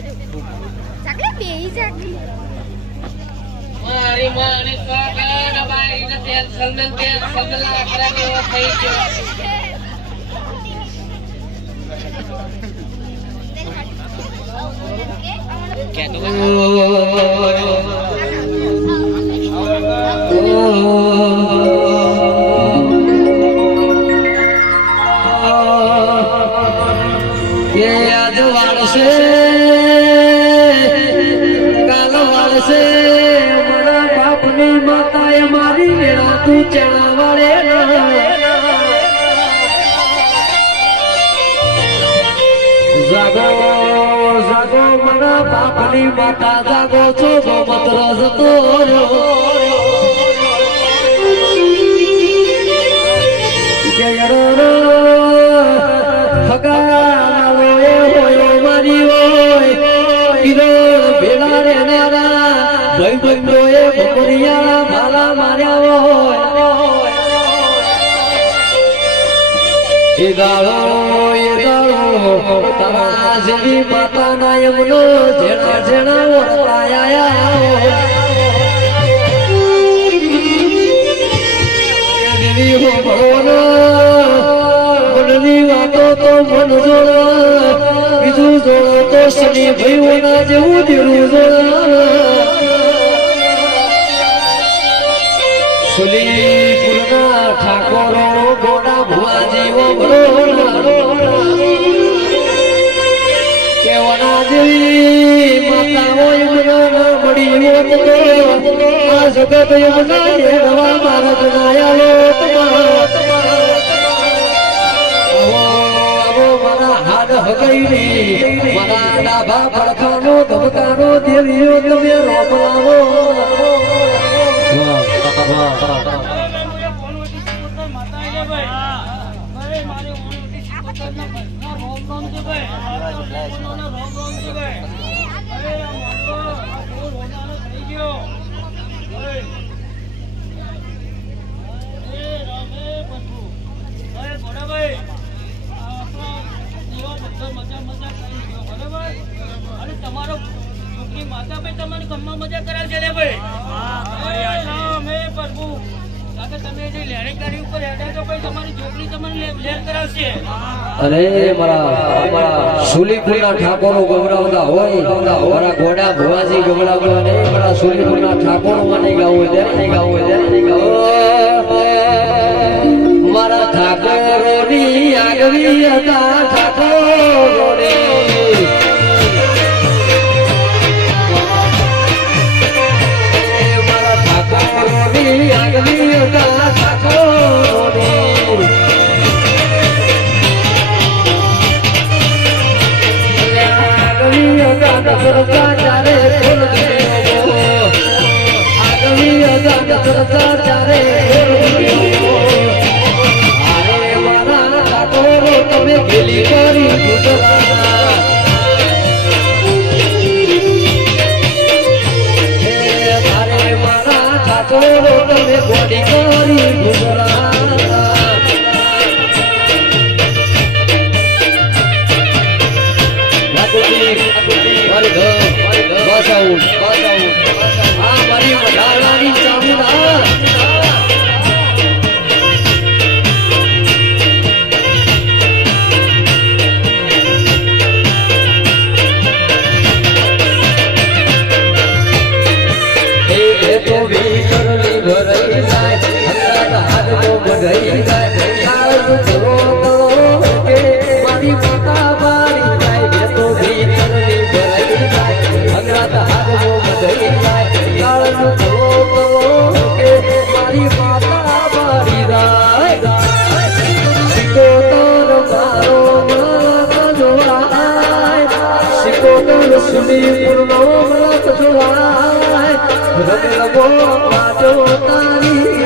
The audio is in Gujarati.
ચાકલે બેહી ચાકલે મારી માની સોગન બાઈ ને તેલ સલમન લાકડા જેવો થઈ ગયો કે તો યાદ વાળશે કાલ વાળશે મારા બાપની માતાએ મારી વેળા તું ચણા વાળે જાગો જાગો મારા બાપની માતા જાગો છો મત રસતો તારા જેવી માતા ના એમનો જેણા જેણા વર્તાયા દેવી હો મનની વાતો તો મન જોડો બીજું જોડો તો શનિ ભાઈઓના જેવું દીરું જોડો સુલીપુરના ઠાકોરો ગોડા ભુવાજીઓ કેવના જેવી માતા હોય મળી આ જગત એમના નવા ભારત મારા હાડ હગઈની મારા ડાભા પડખાનો ધમકાનો દેવીઓ તમે રોપલાવો તમારો છોકરી માતા ભાઈ તમારી ગમમાં મજા કરાવશે લે ભાઈ પ્રભુ તમે જે લેણી કરી ઉપર હેડા તો ભાઈ તમારી છોકરી તમને લેર કરાવશે અરે મારા સુલીપુરના ઠાકોરો ગવડાવતા હોય મારા ઘોડા ભુવાજી ગવડાવતા નહીં મારા સુલીપુરના ઠાકોરો મને ગાવું મારા ઠાકોરોની આગવી હતા ઠાકોરોની મારા ઠાકોરોની આગવી હતા ઠાકોરોની સરસા ચારે આગવી હતા સરસા ચારે મારા ઠાકોરો તમે ગેલી કરી ગુજરાત મારા ઠાકોરો તમે ગોડી કરી ગુજરાત મારી વધારાની ચામુંડા તો ભીતરની ભરાઈ જાય હાથો બધાઈ જાય મારી માતા મારી જાય તો ભીતરની ભરાઈ જાય હંગરાત હાથો બધાઈ જાય મારી માતા મારી જાય સિકોતર મારો મારા જોડાય સિકોતર સુલીપુરનો મારા જોડાય રંગો વાજો તારી